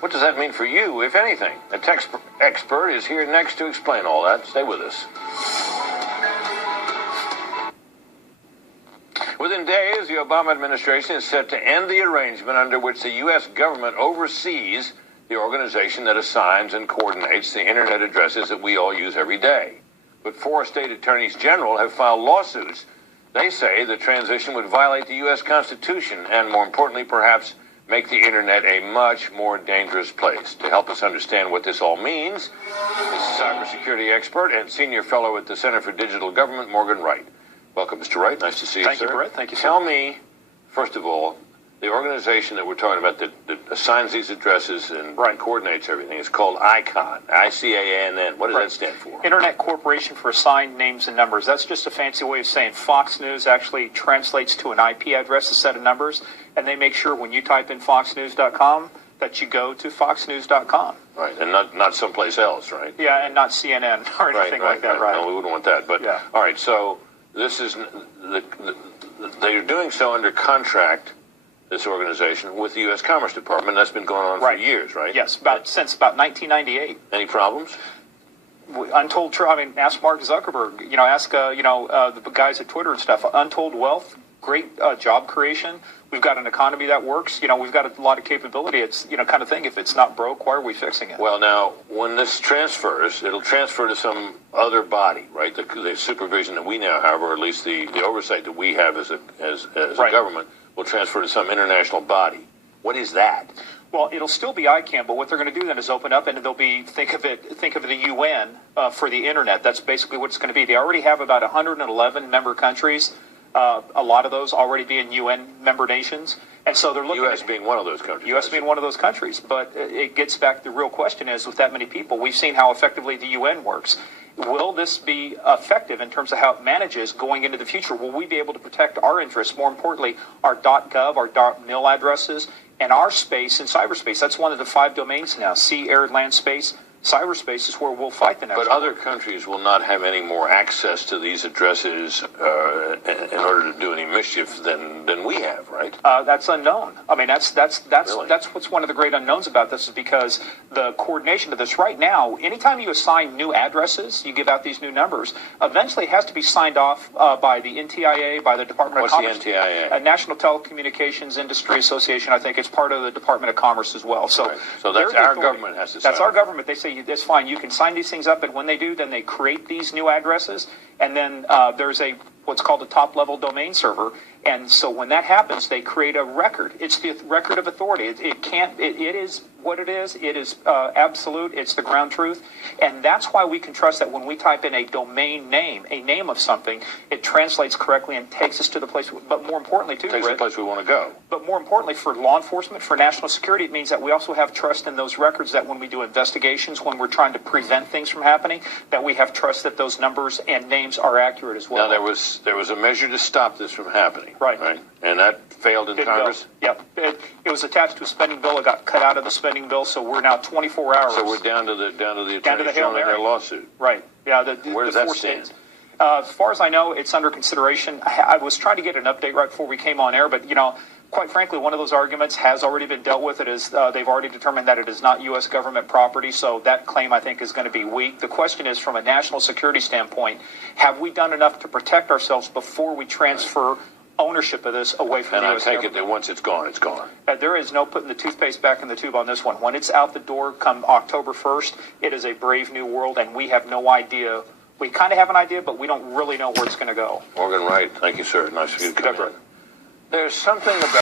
What does that mean for you, if anything? A tech expert is here next to explain all that. Stay with us. Within days, the Obama administration is set to end the arrangement under which the U.S. government oversees the organization that assigns and coordinates the Internet addresses that we all use every day. But 4 state attorneys general have filed lawsuits. They say the transition would violate the U.S. Constitution and, more importantly, perhaps make the Internet a much more dangerous place. To help us understand what this all means is cybersecurity expert and senior fellow at the Center for Digital Government, Morgan Wright. Welcome, Mr. Wright. Nice to see you, sir. Thank you, Brett. Thank you, sir. Tell me, first of all, the organization that we're talking about that assigns these addresses and coordinates everything is called ICANN, ICANN. What does that stand for? Internet Corporation for Assigned Names and Numbers. That's just a fancy way of saying Fox News actually translates to an IP address, a set of numbers, and they make sure when you type in foxnews.com that you go to foxnews.com. Right, and not someplace else, right? Yeah, and not CNN or anything like that, right? No, we wouldn't want that. But yeah. All right, so this is they're doing so under contract, this organization, with the U.S. Commerce Department. That's been going on for years, right? Yes, since about 1998. Any problems? Untold, I mean, ask Mark Zuckerberg. Ask the guys at Twitter and stuff. Untold wealth, great job creation. We've got an economy that works. We've got a lot of capability. It's kind of thing. If it's not broke, why are we fixing it? Well, now when this transfers, it'll transfer to some other body, right? The supervision that we now have, or at least the oversight that we have as a government, will transfer to some international body. What is that? Well, it'll still be ICANN, but what they're going to do then is open up, and they'll be think of the UN for the Internet. That's basically what it's going to be. They already have about 111 member countries. A lot of those already being UN member nations, and so they're looking U.S. at being one of those countries. U.S. being one of those countries, but it gets back. The real question is, with that many people, we've seen how effectively the UN works. Will this be effective in terms of how it manages going into the future? Will we be able to protect our interests? More importantly, our .gov, our .mil addresses, and our space in cyberspace. That's one of the 5 domains now: sea, air, land, space. Cyberspace is where we'll fight the next. But other countries will not have any more access to these addresses in order to do any mischief than we have, right? That's unknown. I mean, that's Really? That's what's one of the great unknowns about this, is because the coordination of this right now. Anytime you assign new addresses, you give out these new numbers. Eventually, it has to be signed off by the NTIA, by the Department of Commerce. What's the NTIA? National Telecommunications Industry Association. I think it's part of the Department of Commerce as well. So, so that's our government has to. That's our government. They say that's fine. You can sign these things up, and when they do, then they create these new addresses, and then there's what's called a top-level domain server, and so when that happens, they create a record. It's the record of authority. It is what it is. It is absolute. It's the ground truth, and that's why we can trust that when we type in a domain name, a name of something, it translates correctly and takes us to the place. But more importantly, too, takes us to the place we want to go. But more importantly, for law enforcement, for national security, it means that we also have trust in those records, that when we do investigations, when we're trying to prevent things from happening, that we have trust that those numbers and names are accurate as well. Now, there was a measure to stop this from happening. Right. And that failed in Congress? Yep. It was attached to a spending bill. It got cut out of the spending bill, so we're now 24 hours. So we're down to the attorney general in their lawsuit. Right. Yeah. Where does that stand? As far as I know, it's under consideration. I was trying to get an update right before we came on air, but quite frankly, one of those arguments has already been dealt with. It is they've already determined that it is not U.S. government property, so that claim, I think, is going to be weak. The question is, from a national security standpoint, have we done enough to protect ourselves before we transfer ownership of this away from the U.S. government? And I take it that once it's gone, it's gone. There is no putting the toothpaste back in the tube on this one. When it's out the door come October 1st, it is a brave new world, and we have no idea. We kind of have an idea, but we don't really know where it's going to go. Morgan Wright, thank you, sir. Nice of you to come in. There's something about